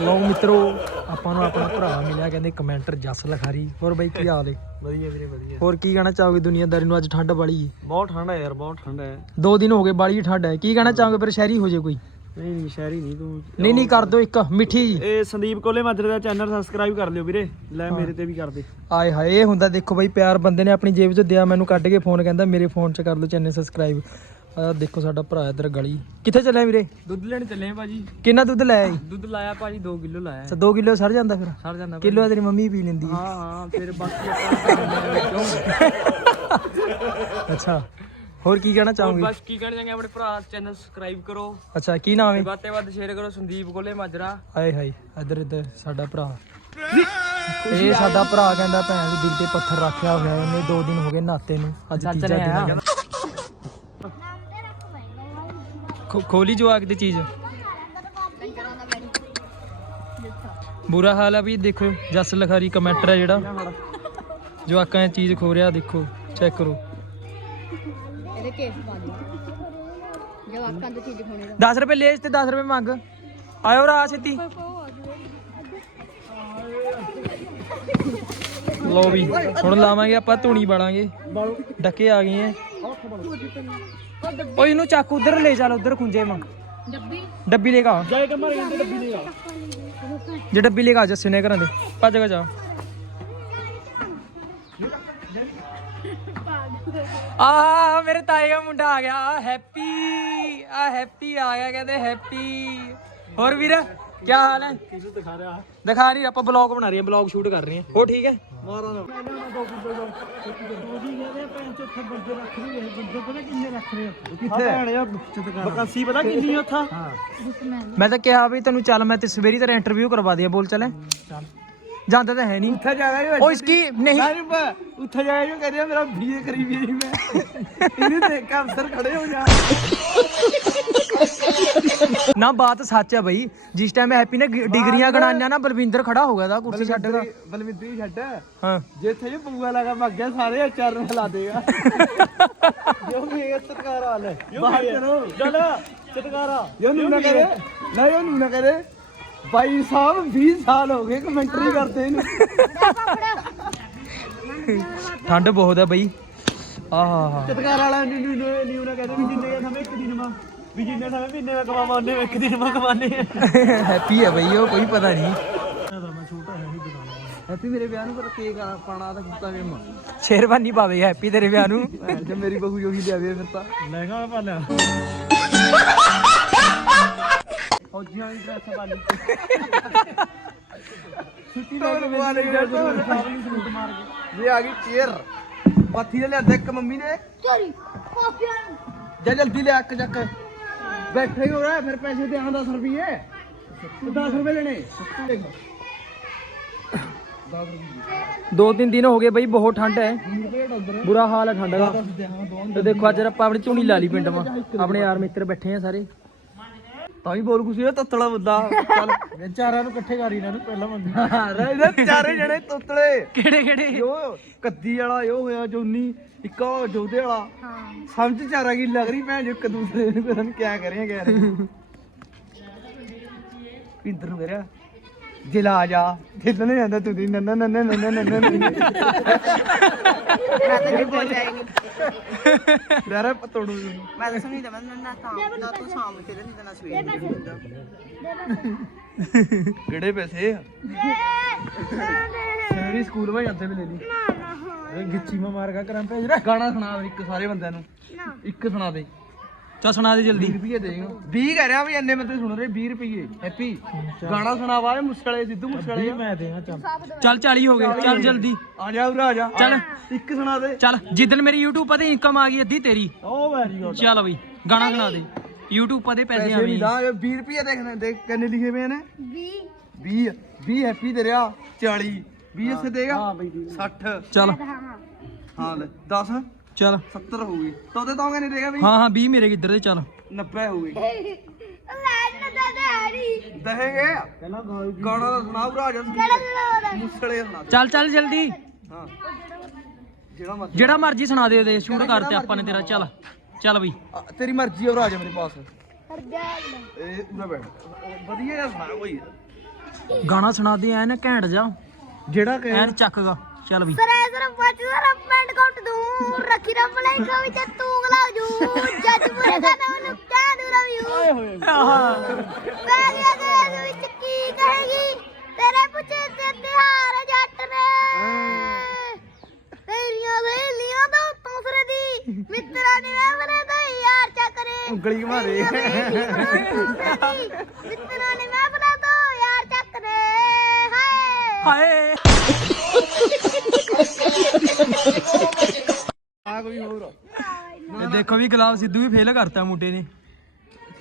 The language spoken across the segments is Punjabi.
ਲਓ ਮਿੱਤਰੋ ਆਪਾਂ ਨੂੰ ਆਪਣਾ ਭਰਾ ਮਿਲਿਆ ਕਹਿੰਦੇ ਕਮੈਂਟਰ ਜਸ ਲਖਾਰੀ। ਹੋਰ ਬਾਈ ਕੀ ਹਾਲ ਏ? ਵਧੀਆ ਵੀਰੇ ਵਧੀਆ। ਹੋਰ ਕੀ ਕਹਿਣਾ ਚਾਹੋਗੇ ਦੁਨੀਆਦਾਰੀ ਨੂੰ ਅੱਜ ਠੰਡ ਵਾਲੀ ਏ? ਬਹੁਤ ਠੰਡ ਹੈ ਯਾਰ ਬਹੁਤ ਠੰਡ ਹੈ। ਦੋ ਦਿਨ ਹੋ ਗਏ ਬਾਲੀ ਠੰਡ ਹੈ। ਕੀ ਕਹਿਣਾ ਚਾਹੋਗੇ ਫਿਰ ਸ਼ਹਿਰੀ ਹੋ ਜੇ ਕੋਈ? ਨਹੀਂ ਨਹੀਂ ਸ਼ਹਿਰੀ ਨਹੀਂ ਤੂੰ। ਨਹੀਂ ਨਹੀਂ ਕਰ ਦੋ ਇੱਕ ਮਿੱਠੀ ਜੀ। ਇਹ ਸੰਦੀਪ ਕੋਲੇ ਮਾਜਰੇ ਦਾ ਚੈਨਲ ਸਬਸਕ੍ਰਾਈਬ ਕਰ ਲਿਓ ਵੀਰੇ। ਲੈ ਮੇਰੇ ਤੇ ਵੀ ਕਰ ਦੇ। ਆਏ ਹਾਏ ਇਹ ਹੁੰਦਾ ਦੇਖੋ ਬਾਈ ਪਿਆਰ ਬੰਦੇ ਨੇ ਆਪਣੀ ਜੇਬ 'ਚ ਦਿਆ ਮੈਨੂੰ ਕੱਢ ਕੇ ਫੋਨ ਕਹਿੰਦਾ ਮੇਰੇ ਫੋਨ 'ਚ ਕਰ ਲਓ ਚੈਨਲ ਸਬਸਕ੍ਰਾਈਬ ਆ ਦੇਖੋ ਸਾਡਾ ਭਰਾ ਇੱਧਰ ਗਲੀ। ਕਿੱਥੇ ਚੱਲਿਆ ਵੀਰੇ? ਦੁੱਧ ਲੈਣ ਚੱਲੇ ਆ ਭਾਜੀ। ਕਿੰਨਾ ਦੁੱਧ ਲੈ ਆਈ? ਦੁੱਧ ਲਾਇਆ ਭਾਜੀ 2 ਕਿਲੋ ਲਾਇਆ। ਅੱਛਾ 2 ਕਿਲੋ ਸਰ ਜਾਂਦਾ ਫਿਰ? ਸਰ ਜਾਂਦਾ ਕਿਲੋ ਤੇਰੀ ਮੰਮੀ ਪੀ ਲੈਂਦੀ ਹੈ। ਹਾਂ ਹਾਂ ਫਿਰ ਬਾਕੀ ਆਪਾਂ ਅੱਛਾ ਹੋਰ ਕੀ ਕਹਿਣਾ ਚਾਹੋਗੇ? ਬਸ ਕੀ ਕਹਿਣਾ ਚਾਹਾਂਗੇ ਆਪਣੇ ਭਰਾ ਚੈਨਲ ਸਬਸਕ੍ਰਾਈਬ ਕਰੋ। ਅੱਛਾ ਕੀ ਨਾਮ ਹੈ? ਵੱਧ ਤੇ ਵੱਧ ਸ਼ੇਅਰ ਕਰੋ ਸੰਦੀਪ ਕੋਲੇ ਮਾਜਰਾ। ਹਾਏ ਹਾਏ ਇੱਧਰ ਇੱਧਰ ਸਾਡਾ ਭਰਾ। ਇਹ ਸਾਡਾ ਭਰਾ ਕਹਿੰਦਾ ਭੈਣ ਦੇ ਦਿਲ ਤੇ ਪੱਥਰ ਰੱਖਿਆ ਹੋਇਆ ਇਹਨੇ 2 ਦਿਨ ਹੋ ਗਏ ਨਾਤੇ ਨੂੰ ਅੱਜ ਤੀਜਾ ਦਿਨ ਹੈ ਖੋ- ਖੋਲੀ ਜਵਾਕ ਦੀ ਚੀਜ਼। ਬੁਰਾ ਹਾਲ ਆ ਵੀ ਦੇਖੋ ਜਸ ਲਖਾਰੀ ਕਮੈਂਟਰ ਹੈ ਜਿਹੜਾ। ਜਵਾਕਾਂ ਇਹ ਚੀਜ਼ ਖੋ ਰਿਹਾ ਦੇਖੋ ਚੈੱਕ ਕਰੋ। ਇਹਦੇ ਕੇਸ ਪਾ ਦੇ ਜਵਾਕਾਂ ਦੀ ਚੀਜ਼ ਖਾਣੇ 10 ਰੁਪਏ ਲੇਜ ਤੇ 10 ਰੁਪਏ ਮੰਗ। ਆਇਓ ਰਾ ਛੇਤੀ। ਲੋ ਵੀ ਹੁਣ ਲਾਵਾਂਗੇ ਆਪਾਂ ਧੂਣੀ ਬਾਲਾਂਗੇ। ਡੱਕੇ ਆ ਗਏ ਐ। ਓਏ ਇਹਨੂੰ ਚੱਕ ਉਧਰ ਲੈ ਚੱਲ ਉਧਰ ਖੁੰਝੇ ਮੰਗ ਡੱਬੀ? ਡੱਬੀ ਲੈ ਕੇ ਆ। ਜਾਏ ਕਮਰ ਇਹਦੇ ਡੱਬੀ ਦੇ ਜੇ ਡੱਬੀ ਲੈ ਕੇ ਆ ਜੱਸੇ ਨੇ ਘਰਾਂ ਦੇ। ਭੱਜ ਕੇ ਜਾ। ਆ ਮੇਰੇ ਤਾਏ ਦਾ ਮੁੰਡਾ ਆ ਗਿਆ। ਆ ਹੈਪੀ ਆ ਹੈਪੀ ਆ ਗਿਆ ਕਹਿੰਦੇ ਹੈਪੀ। ਹੋਰ ਵੀਰ ਕੀ ਹਾਲ ਹੈ? ਕਿਸ ਦਿਖਾ ਰਿਹਾ? ਦਿਖਾ ਨਹੀਂ ਆਪਾਂ ਬਲੌਗ ਬਣਾ ਰਹੇ ਹਾਂ ਬਲੌਗ ਸ਼ੂਟ ਕਰ ਰਹੇ ਹਾਂ ਹੋ ਠੀਕ ਹੈ? ਮਾਰਾ ਨਾ। ਕਿੱਥੇ? ਬਕਾਸੀ ਪਤਾ ਕਿੰਨੀ ਆ ਉੱਥਾ? ਮੈਂ ਤਾਂ ਕਿਹਾ ਵੀ ਤੈਨੂੰ ਚੱਲ ਮੈਂ ਤੇ ਸਵੇਰੀ ਤੇਰਾ ਇੰਟਰਵਿਊ ਕਰਵਾ ਦਿਆ ਬੋਲ ਚੱਲ। ਜਾਂਦਾ ਤਾਂ ਹੈ ਨਹੀਂ ਉੱਥੇ ਜਾਗਾ ਉਹ ਇਸकी ਨਹੀਂ। ਉੱਥੇ ਜਾਇਆ ਜੋ ਕਹਿੰਦੇ ਮੇਰਾ ਬੀਏ ਕਰੀ ਵੀ ਮੈਂ। ਇਹਨੂੰ ਦੇਖ ਕੇ ਅਫਸਰ ਖੜੇ ਹੋ ਜਾ। ਨਾ ਬਾਤ ਸੱਚ ਹੈ ਬਈ। ਜਿਸ ਟਾਈਮ ਹੈਪੀ ਨੇ ਗ- ਡਿਗਰੀਆਂ ਗਣਾਈਆਂ ਨਾ ਬਲਵਿੰਦਰ ਖੜਾ ਹੋ ਗਿਆ ਦਾ ਕੁਰਸੀ ਛੱਡ ਕੇ। ਬਲਵਿੰਦਰੀ ਛੱਡ। ਹਾਂ। ਜੇ ਇੱਥੇ ਜੇ ਪੂਆ ਲਗਾ ਮੱਗ ਗਿਆ ਸਾਰੇ ਅਚਾਰ ਨੂੰ ਹਿਲਾ ਦੇਗਾ। ਜੋ ਮੇਰਾ ਸਤਕਾਰ ਵਾਲਾ ਹੈ ਬਾਹਰ ਕਰੋ ਚਲ। ਸਤਕਾਰਾ ਯੋ ਨੂੰ ਨਾ ਕਰੇ ਨਾ ਯੋ ਨੂੰ ਨਾ ਕਰੇ ਭਾਈ ਸਾਹਿਬ 20 ਸਾਲ ਹੋ ਗਏ ਕਮੈਂਟਰੀ ਕਰਦੇ ਇਹਨੂੰ। ਠੰਡ ਬਹੁਤ ਹੈ ਬਈ। ਆਹਾ। ਸਤਕਾਰ ਵਾਲਾ ਨੂੰ ਨੂੰ ਨੂੰ ਨੂੰ ਨਾ ਕਹਦੇ ਵੀ ਜਿੰਨੇ ਸਮੇਂ ਇੱਕ ਦਿਨ ਮਾ। ਵੀ ਜਿੰਨੇ ਸਮੇਂ ਮਹੀਨੇ ਮੈਂ ਕਮਾਵਾਂ ਉਹਨੇ ਇੱਕ ਦਿਨ ਮਾ ਕਮਾਨੇ ਹੈਪੀ ਹੈ ਬਈ ਉਹ ਕੋਈ ਪਤਾ ਨਹੀਂ। ਹੈਪੀ ਮੇਰੇ ਵਿਆਹ ਨੂੰ ਪਰ ਕੇਕ ਪਾਣਾ ਤਾਂ ਕੁੱਤਾ ਵੇ ਮਾ। ਸ਼ੇਰਵਾਨੀ ਪਾਵੇ ਹੈਪੀ ਤੇਰੇ ਵਿਆਹ ਨੂੰ। ਜੇ ਮੇਰੀ ਬਹੂ ਜੋਗੀ ਲਿਆਵੇ ਫਿਰ ਤਾਂ। ਲਹਿੰਗਾ ਮੈਂ ਪਾ ਲਿਆ। ਫੌਜੀਆਂ ਦੀ ਡਰੈਸ ਪਾ ਲਈ। ਛੁੱਟੀ ਲੈ ਕੇ ਮੇਰੀ ਡਰੈਸ ਮਾਰ ਕੇ ਇਹ ਆ ਗਈ ਚੇਅਰ। ਪਾਥੀ ਨੇ ਲਿਆਂਦਾ ਇੱਕ ਮੰਮੀ ਨੇ। ਚੋਰੀ ਕਾਫੀਆਂ ਜਾ ਜਲਦੀ ਲੈ ਅੱਕ ਚੱਕ। ਬੈਠੇ ਹੋ ਰਿਹਾ ਫਿਰ ਪੈਸੇ ਦੇ ਆਂ 10 ਰੁਪਏ 10 ਰੁਪਏ ਲੈਣੇ। ਦੋ ਤਿੰਨ ਦਿਨ ਹੋ ਗਏ ਬਈ ਬਹੁਤ ਠੰਡ ਹੈ। ਬੁਰਾ ਹਾਲ ਹੈ ਠੰਡ ਦਾ। ਤੇ ਦੇਖੋ ਅੱਜ ਆਪਾਂ ਆਪਣੀ ਝੂਣੀ ਲਾ ਲਈ ਪਿੰਡ ਮਾ। ਆਪਣੇ ਯਾਰ ਮਿੱਤਰ ਬੈਠੇ ਆ ਸਾਰੇ। ਤਾਂ ਵੀ ਬੋਲ ਕੁਛ ਇਹ ਤੱਤਲਾ ਬੰਦਾ। ਚੱਲ। ਚਾਰਾਂ ਨੂੰ ਇਕੱਠੇ ਕਰ ਇਹਨਾਂ ਨੂੰ ਪਹਿਲਾਂ ਮੰਗ ਇਹਦੇ ਚਾਰੇ ਜਣੇ ਤੁੱਤਲੇ। ਕਿਹੜੇ ਕਿਹੜੇ? ਉਹ ਕੱਦੀ ਵਾਲਾ ਇਹ ਹੋਇਆ ਜੋਨੀ ਇੱਕ ਉਹ ਜੋਦੇ ਵਾਲਾ। ਸਮਝ ਚਾਰਾ ਕੀ ਲੱਗ ਰਹੀ ਭੈਣ ਜੋ ਇੱਕ ਦੂਸਰੇ ਨੂੰ ਪਤਾ ਨਹੀਂ ਕਿਆ ਕਰ ਰਹੇ ਕਹਿ ਰਹੇ ਪਿੰਦਰ ਨੂੰ ਕਰਿਆ। ਜਿਲਾ ਆ ਜਾ ਨਹੀਂ ਜਾਂਦਾ ਤੂੰ ਦੀ ਨੰਨਾ ਨੰਨਾ ਨੰਨਾ ਨੰਨਾ ਮੈਂ ਤਾਂ ਨਹੀਂ ਬੋਲ ਜਾਏਗੀ। ਪਤੋੜੂ ਮੈਂ ਤਾਂ ਸੁਣੀ ਤਾਂ ਮੈਂ ਨਾ ਤਾਂ ਨਾ ਤੂੰ ਸ਼ਾਮ ਤੇ ਨਹੀਂ ਦੇਣਾ ਸਵੇਰ ਕਿਹੜੇ ਪੈਸੇ? ਸਵੇਰੀ ਸਕੂਲ ਵਿੱਚ ਜਾਂਦੇ ਵੀ ਲੈ ਲਈ ਇਹ ਗਿੱਚੀ ਮਾ ਮਾਰ ਕੇ ਕਰਾਂ ਭੇਜ ਰਿਹਾ। ਗਾਣਾ ਸੁਣਾ ਦੇ ਇੱਕ ਸਾਰੇ ਬੰਦਿਆਂ ਨੂੰ। ਇੱਕ ਸੁਣਾ ਦੇ। ਚਾ ਸੁਣਾ ਦੇ 20 ਜਲਦੀ ਰੁਪਏ ਦੇਗਾ 20 ਕਹਿ ਰਿਹਾ ਵੀ ਇੰਨੇ ਮੈਂ ਤੇ ਸੁਣ ਰਹੇ 20 ਰੁਪਏ ਹੈਪੀ ਗਾਣਾ ਸੁਣਾਵਾ ਇਹ ਮੁਸਕਲੇ ਸਿੱਧੂ ਮੁਸਕਲੇ ਮੈਂ ਦੇਗਾ ਚੱਲ। ਚੱਲ 40 ਹੋ ਗਏ ਚੱਲ ਜਲਦੀ। ਆ ਜਾ ਉਰਾ ਆ ਜਾ। ਚੱਲ। ਇੱਕ ਸੁਣਾ ਦੇ। ਚੱਲ ਜਿੱਦਨ ਮੇਰੀ YouTube ਤੇ ਇਨਕਮ ਆ ਗਈ ਅੱਧੀ ਤੇਰੀ। ਓ ਵੈਰੀ ਗੁੱਡ ਚੱਲ ਬਈ ਗਾਣਾ ਸੁਣਾ ਦੇ। YouTube ਤੇ ਪੈਸੇ ਪੈਸੇ ਆਵੇਂ ਨਹੀਂ ਦਾ 20 ਰੁਪਏ ਦੇਖਣੇ ਦੇਖ ਕਿੰਨੇ ਲਿਖੇ ਪਏ ਨੇ। 20 20 20 ਹੈਪੀ ਦੇ ਰਿਹਾ 40 20 ਇਸੇ ਦੇਗਾ ਹਾਂ ਬਈ 60 ਚੱਲ। ਹਾਂ ਲੈ 10 ਚੱਲ। 70 ਹੋ ਗਈ। ਤੋਦੇ ਤਾਂ ਕਹਿੰਦੇ ਦੇਗਾ ਬਈ ਹਾਂ ਹਾਂ 20 ਮੇਰੇ ਕਿੱਧਰ ਦੇ ਚੱਲ। 90 ਹੋ ਗਈ। ਦਹੇਗੇ ਪਹਿਲਾਂ ਗਾਣਾ ਦਾ ਸੁਣਾ ਉਰਾ ਆ ਜਾ। ਮੁਸਕਲੇ ਸੁਣਾ ਦੇ। ਚੱਲ ਚੱਲ ਜਲਦੀ। ਹਾਂ। ਜਿਹੜਾ ਮਰਜ਼ੀ ਜਿਹੜਾ ਮਰਜ਼ੀ ਸੁਣਾ ਦੇ ਦੇ ਸ਼ੂਟ ਕਰਤੇ ਆਪਾਂ ਨੇ ਤੇਰਾ ਚੱਲ। ਚੱਲ ਬਈ। ਆ, ਤੇਰੀ ਮਰਜ਼ੀ ਆ ਉਰਾ ਆ ਜਾ ਮੇਰੇ ਪਾਸ। ਇਹ ਉਰਾ ਬੈਠ। ਵਧੀਆ ਜਿਹਾ ਸੁਣਾ ਕੋਈ। ਗਾਣਾ ਸੁਣਾ ਦੇ ਐਨ ਘੈਂਟ ਜਾ। ਜਿਹੜਾ ਐਨ ਚੱਕਗਾ ਚੱਲ ਵੀ। ਸਰੇ ਸਰ ਪੱਚ ਸਰ ਪੈਂਟ ਕੋਟ ਦੂੰ ਰੱਖੀ ਰੱਬ ਲੈ ਕਵੀ ਤੇ ਤੂੰ ਗਲਾ ਜੂ। ਜੱਜ ਪੂਰੇ ਦਾ ਉਹਨੂੰ ਕਹਿ ਦੂ ਰਵਿਊ ਪੈ ਗਿਆ ਦੇ ਵਿੱਚ ਕੀ ਕਹੇਗੀ? ਤੇਰੇ ਪੁੱਛੇ ਤੇ ਤਿਹਾਰ ਜੱਟ ਨੇ। ਤੇਰੀਆਂ ਸਹੇਲੀਆਂ ਦਾ ਤੂਸਰੇ ਦੀ। ਮਿੱਤਰਾਂ ਨੇ ਮੇਰੇ ਦਾ ਯਾਰ ਚੱਕਰੇ ਉਂਗਲੀ ਘੁਮਾ ਦੇ। ਮਿੱਤਰਾਂ ਨੇ ਮੈਂ ਬਣਾ ਦੋ ਯਾਰ ਚੱਕਰੇ ਹਾਏ। ਹਾਏ ਆ ਕੋਈ ਹੋਰ ਇਹ ਦੇਖੋ ਵੀ ਗੁਲਾਬ ਸਿੱਧੂ ਵੀ ਫੇਲ ਕਰਤਾ ਮੁੰਡੇ ਨੇ।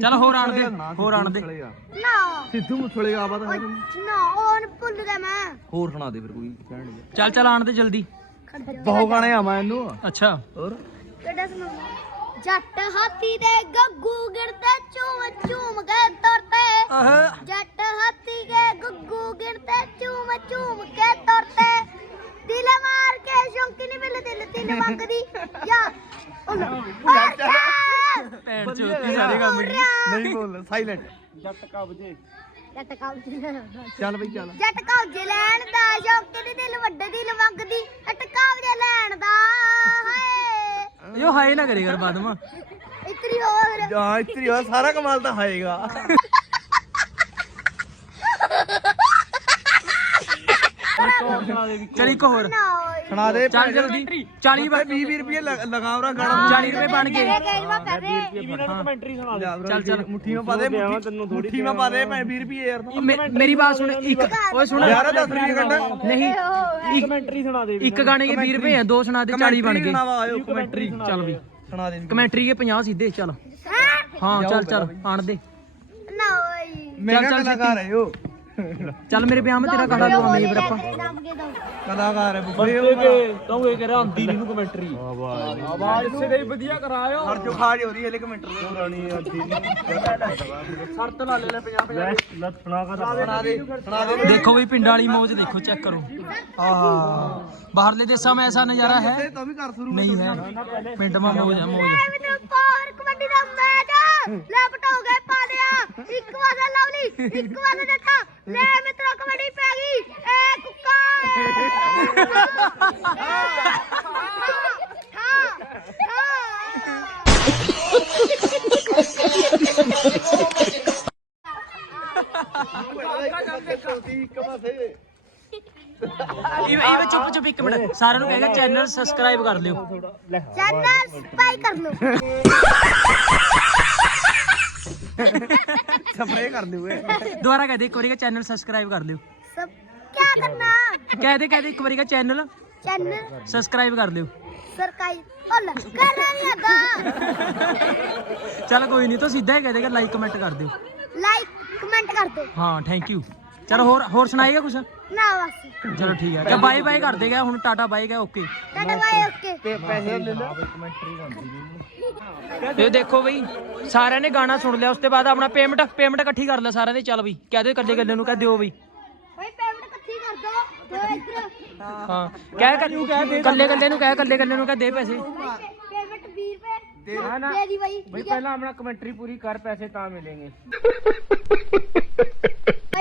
ਚੱਲ ਹੋਰ ਆਣ ਦੇ ਹੋਰ ਆਣ ਦੇ। ਨਾ। ਸਿੱਧੂ ਮੁੱਠਲੇ ਆਵਾ ਤਾਂ ਨਾ ਉਹਨ ਭੁੱਲ ਗਿਆ ਮੈਂ। ਹੋਰ ਸੁਣਾ ਦੇ ਫਿਰ ਕੋਈ ਕਹਿਣ ਨਹੀਂ ਚੱਲ ਚੱਲ ਆਣ ਦੇ ਜਲਦੀ। ਬਹੁਤ ਗਾਣੇ ਆਵਾਂ ਇਹਨੂੰ। ਅੱਛਾ। ਹੋਰ? ਕਿਹੜਾ ਸੁਣਾਉਂਦਾ ਜੱਟ ਹਾਥੀ ਦੇ ਗੱਗੂ ਗਿਰਦੇ ਝੂਮ ਝੂਮ ਕੇ ਤੁਰਤੇ ਆਹ। ਜੱਟ ਹਾਥੀ ਕੇ ਗੱਗੂ ਗਿਰਦੇ ਝੂਮ ਝੂਮ ਕੇ ਤੁਰਤੇ ਦਿਲ ਮਾਰ ਕੇ ਸ਼ੌਂਕੀ ਨਹੀਂ ਮਿਲ ਦਿਲ ਦਿਲ ਮੰਗਦੀ। ਯਾ ਭੈਣ ਚੋਤੀ ਸਾਰੇ ਕੰਮ ਦੀ ਨਹੀਂ ਬੋਲ ਸਾਇਲੈਂਟ ਜੱਟ ਕਬਜੇ ਜੱਟ ਕਾਉਜੀ ਚੱਲ ਬਈ ਚੱਲ। ਜੱਟ ਕਾਉਜੇ ਲੈਣ ਦਾ ਸ਼ੌਂਕੀ ਨਹੀਂ ਦਿਲ ਵੱਡੇ ਦਿਲ ਮੰਗਦੀ ਜੱਟ ਕਾਉਜੇ ਲੈਣ ਦਾ ਹਾਏ। ਇਹੋ ਹਾਏ ਨਾ ਕਰੇ ਕਰ ਬਾਦਮਾ ਇਤਰੀ ਹੋਰ। ਜਾ ਇਤਰੀ ਆ ਸਾਰਾ ਕਮਾਲ ਤਾਂ ਆਏਗਾ ਚੱਲ ਇੱਕ ਹੋਰ। ਸੁਣਾ ਦੇ ਚੱਲ ਜਲਦੀ 40 20 20 ਰੁਪਏ ਲਗਾਵਰਾ ਗਾਣਾ। 40 ਰੁਪਏ ਬਣ ਗਏ। ਕਰ ਰਹੇ ਚੱਲ ਚੱਲ। ਮੁੱਠੀ ਮੇ ਪਾ ਦੇ ਮੁੱਠੀ ਮੇ ਪਾ ਦੇ ਮੈਂ 20 ਰੁਪਏ ਯਾਰ ਮੇਰੀ ਬਾਤ ਸੁਣ ਇੱਕ ਓਏ ਸੁਣ। ਯਾਰ 10 ਰੁਪਏ ਕੱਢ ਨਹੀਂ ਇੱਕ ਕਮੈਂਟਰੀ ਸੁਣਾ ਦੇ ਇੱਕ ਗਾਣੇ ਦੇ 20 ਰੁਪਏ ਆ ਦੋ ਸੁਣਾ ਦੇ 40 ਬਣ ਗਏ। ਕਮੈਂਟਰੀ ਚੱਲ ਵੀ ਸੁਣਾ ਦੇ ਕਮੈਂਟਰੀ ਕੇ 50 ਸਿੱਧੇ ਚੱਲ। ਹਾਂ। ਚੱਲ ਚੱਲ ਆਣ ਦੇ। ਨਾ ਹੋਈ ਮੈਂ ਕਿਹਾ ਕਲਾਕਾਰ ਹੈ ਉਹ ਚੱਲ ਮੇਰੇ ਵਿਆਹ ਮੇ ਤੇਰਾ ਗਾਣਾ ਲਵਾਵਾਂਗੇ ਫਿਰ ਆਪਾਂ। ਕਲਾਕਾਰ ਹੈ ਬੰਦੇ ਕੇ ਕਹੋਗੇ ਕਿ ਰਾਂਦੀ ਨਹੀਂ ਨੂੰ ਕਮੈਂਟਰੀ ਆਵਾਜ਼ ਆਵਾਜ਼ ਸਿਰੇ ਵਧੀਆ ਕਰਾਇਓ। ਹਰ ਜੋ ਖਾਜ ਹੋ ਰਹੀ ਹੈ ਲੇ ਕਮੈਂਟਰੀ ਰਾਣੀ ਅੱਧੀ ਸਰਤ ਲਾ ਲੈ ਲੈ 50 50 ਲੱਤ ਸੁਣਾ ਦੇ ਸੁਣਾ ਦੇ ਦੇਖੋ ਵੀ ਪਿੰਡ ਵਾਲੀ ਮੌਜ ਦੇਖੋ ਚੈੱਕ ਕਰੋ। ਆਹ। ਬਾਹਰਲੇ ਦੇਸ਼ਾਂ ਮੇ ਐਸਾ ਨਜ਼ਾਰਾ ਹੈ। ਨਹੀਂ ਹੈ। ਪਿੰਡ ਮਾ ਮੌਜ ਹੈ ਮੌਜ ਪਾਰਕ ਹੋ ਗਿਆ ਲਿਆ ਇੱਕ ਵਾਰ ਲਵਲੀ ਇੱਕ ਵਾਰ ਦਿੱਤਾ। ਲੈ ਮਿੱਤਰੋ ਕਬੱਡੀ ਪੈ ਗਈ। ਏ ਕੁੱਕਾ ਇੱਕ ਪਾਸੇ ਇਹ ਇਹ ਚੁੱਪ ਚੁੱਪ ਇੱਕ ਮਿੰਟ। ਸਾਰਿਆਂ ਨੂੰ ਕਹੇਗਾ ਚੈਨਲ ਸਬਸਕ੍ਰਾਈਬ ਕਰ ਲਿਓ। ਚੈਨਲ ਸਪਾਈ ਕਰ ਲਓ। ਸਪਰੇ ਕਰ ਦਿਓ ਦੁਬਾਰਾ ਕਹਿ ਦੇ ਇੱਕ ਵਾਰੀ ਚੈਨਲ ਸਬਸਕ੍ਰਾਈਬ ਕਰ ਲਿਓ। ਸਭ ਕੀ ਕਰਨਾ? ਕਹਿ ਦੇ ਕਹਿ ਦੇ ਇੱਕ ਵਾਰੀ ਚੈਨਲ ਚੈਨਲ ਸਬਸਕ੍ਰਾਈਬ ਕਰ ਲਿਓ। ਸਰਕਾਈ ਓਲਾ ਕਰਨਾ ਨਹੀਂ ਆਦਾ ਚੱਲ ਕੋਈ ਨਹੀਂ ਤੂੰ ਸਿੱਧਾ ਹੀ ਕਹਿ ਦੇਗਾ ਲਾਈਕ ਕਮੈਂਟ ਕਰ ਦਿਓ। ਲਾਈਕ ਕਮੈਂਟ ਕਰ ਦੋ ਹਾਂ ਥੈਂਕ ਯੂ ਚਲ ਹੋਰ ਹੋਰ ਸੁਣਾਏਗਾ ਕੁਛ? ਨਾ ਬਸ। ਚਲੋ ਠੀਕ ਹੈ। ਚਲ ਬਾਏ ਬਾਏ ਕਰ ਦੇਗਾ ਹੁਣ ਟਾਟਾ ਬਾਏ ਗਿਆ ਓਕੇ ਟਾਟਾ ਬਾਏ ਓਕੇ ਪੈਸੇ ਲੈ ਲੈ ਇਹ ਦੇਖੋ ਬਈ ਸਾਰਿਆਂ ਨੇ ਗਾਣਾ ਸੁਣ ਲਿਆ ਉਸ ਤੋਂ ਬਾਅਦ ਆਪਣਾ ਪੇਮੈਂਟ ਪੇਮੈਂਟ ਇਕੱਠੀ ਕਰ ਲੈ ਸਾਰਿਆਂ ਦੇ ਚੱਲ ਬਈ। ਕਹਿ ਦੇ ਕੱਲੇ ਕੱਲੇ ਨੂੰ ਕਹਿ ਦਿਓ ਬਈ। ਓਏ ਪੇਮੈਂਟ ਇਕੱਠੀ ਕਰ ਦੋ ਦੋ ਇੱਧਰ। ਹਾਂ ਕਹਿ ਕੱਲੇ ਕੱਲੇ ਨੂੰ ਕਹਿ ਕੱਲੇ ਕੱਲੇ ਨੂੰ ਕਹਿ ਦੇ ਪੈਸੇ। ਪੇਮੈਂਟ 20 ਰੁਪਏ। ਦੇ ਦੀ। ਬਾਈ ਬਈ ਪਹਿਲਾਂ ਆਪਣਾ ਕਮੈਂਟਰੀ ਪੂਰੀ ਕਰ ਪੈਸੇ ਤਾਂ ਮਿਲेंगे